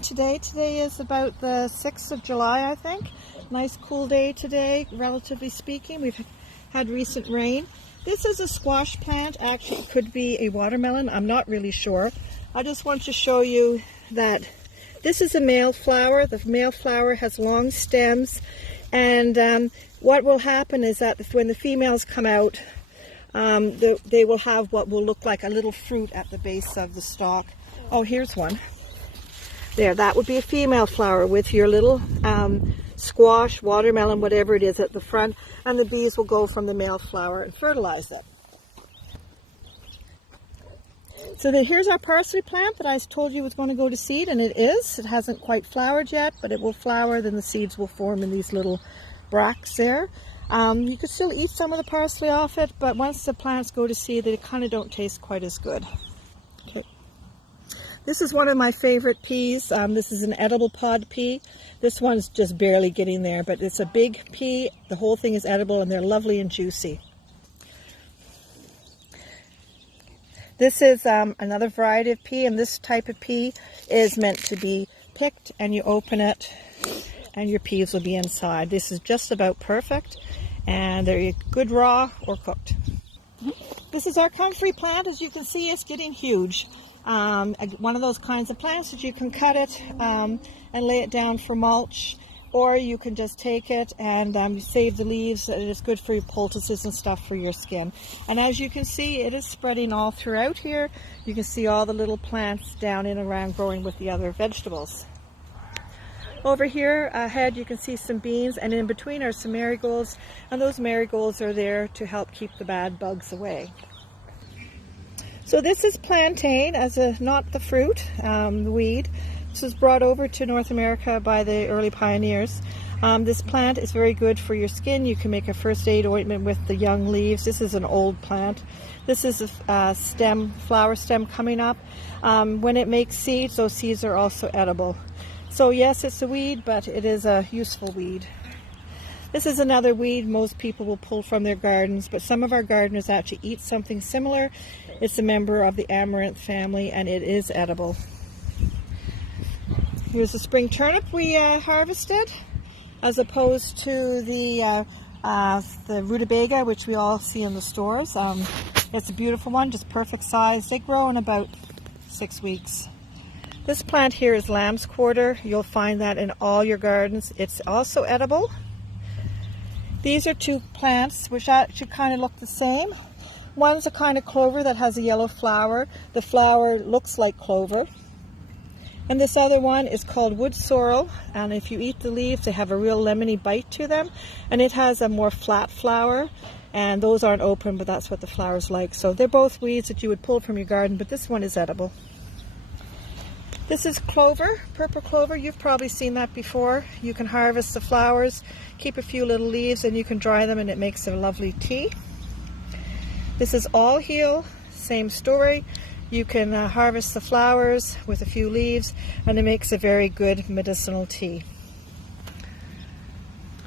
doing today? Today is about the 6th of July, I think. Nice cool day today, relatively speaking. We've had recent rain. This is a squash plant. Actually, it could be a watermelon. I'm not really sure. I just want to show you that this is a male flower. The male flower has long stems, and what will happen is that when the females come out, they will have what will look like a little fruit at the base of the stalk. Oh, here's one. There, that would be a female flower with your little squash, watermelon, whatever it is at the front, and the bees will go from the male flower and fertilize it. So then here's our parsley plant that I told you was going to go to seed, and it is. It hasn't quite flowered yet, but it will flower, then the seeds will form in these little bracts there. You could still eat some of the parsley off it, but once the plants go to seed, they kind of don't taste quite as good. Okay. This is one of my favorite peas. This is an edible pod pea. This one's just barely getting there, but it's a big pea. The whole thing is edible, and they're lovely and juicy. This is another variety of pea, and this type of pea is meant to be picked, and you open it, and your peas will be inside. This is just about perfect, and they're good raw or cooked. This is our comfrey plant. As you can see, it's getting huge. One of those kinds of plants that you can cut it and lay it down for mulch, or you can just take it and save the leaves. It is good for your poultices and stuff for your skin. And as you can see, it is spreading all throughout here. You can see all the little plants down in and around growing with the other vegetables. Over here ahead you can see some beans, and in between are some marigolds, and those marigolds are there to help keep the bad bugs away. So this is plantain, not the fruit, the weed. This was brought over to North America by the early pioneers. This plant is very good for your skin. You can make a first aid ointment with the young leaves. This is an old plant. This is a flower stem coming up. When it makes seeds, those seeds are also edible. So yes, it's a weed, but it is a useful weed. This is another weed most people will pull from their gardens, but some of our gardeners actually eat something similar. It's a member of the amaranth family, and it is edible. Here's the spring turnip we harvested, as opposed to the rutabaga, which we all see in the stores. It's a beautiful one, just perfect size. They grow in about 6 weeks. This plant here is lamb's quarter. You'll find that in all your gardens. It's also edible. These are two plants which actually kind of look the same. One's a kind of clover that has a yellow flower. The flower looks like clover. And this other one is called wood sorrel, and if you eat the leaves, they have a real lemony bite to them, and it has a more flat flower, and those aren't open, but that's what the flower's like. So they're both weeds that you would pull from your garden, but this one is edible. This is clover, purple clover. You've probably seen that before. You can harvest the flowers, keep a few little leaves, and you can dry them, and it makes a lovely tea. This is all heal, same story. You can harvest the flowers with a few leaves, and it makes a very good medicinal tea.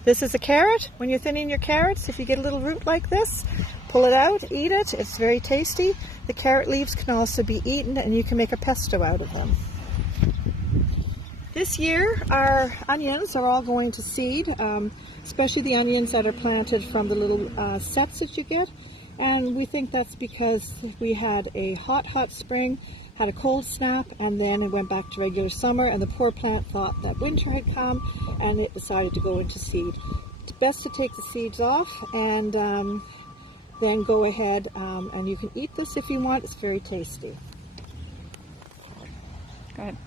This is a carrot. When you're thinning your carrots, if you get a little root like this, pull it out, eat it. It's very tasty. The carrot leaves can also be eaten, and you can make a pesto out of them. This year, our onions are all going to seed, especially the onions that are planted from the little sets that you get. And we think that's because we had a hot spring, had a cold snap, and then it went back to regular summer, and the poor plant thought that winter had come, and it decided to go into seed. It's best to take the seeds off, and then go ahead, and you can eat this if you want. It's very tasty. Go ahead.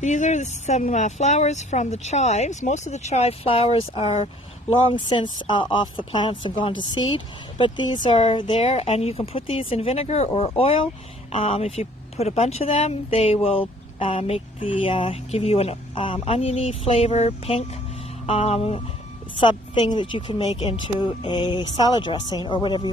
These are some flowers from the chives. Most of the chive flowers are long since off the plants and gone to seed, but these are there, and you can put these in vinegar or oil. If you put a bunch of them, they will give you an oniony flavor, pink something that you can make into a salad dressing or whatever.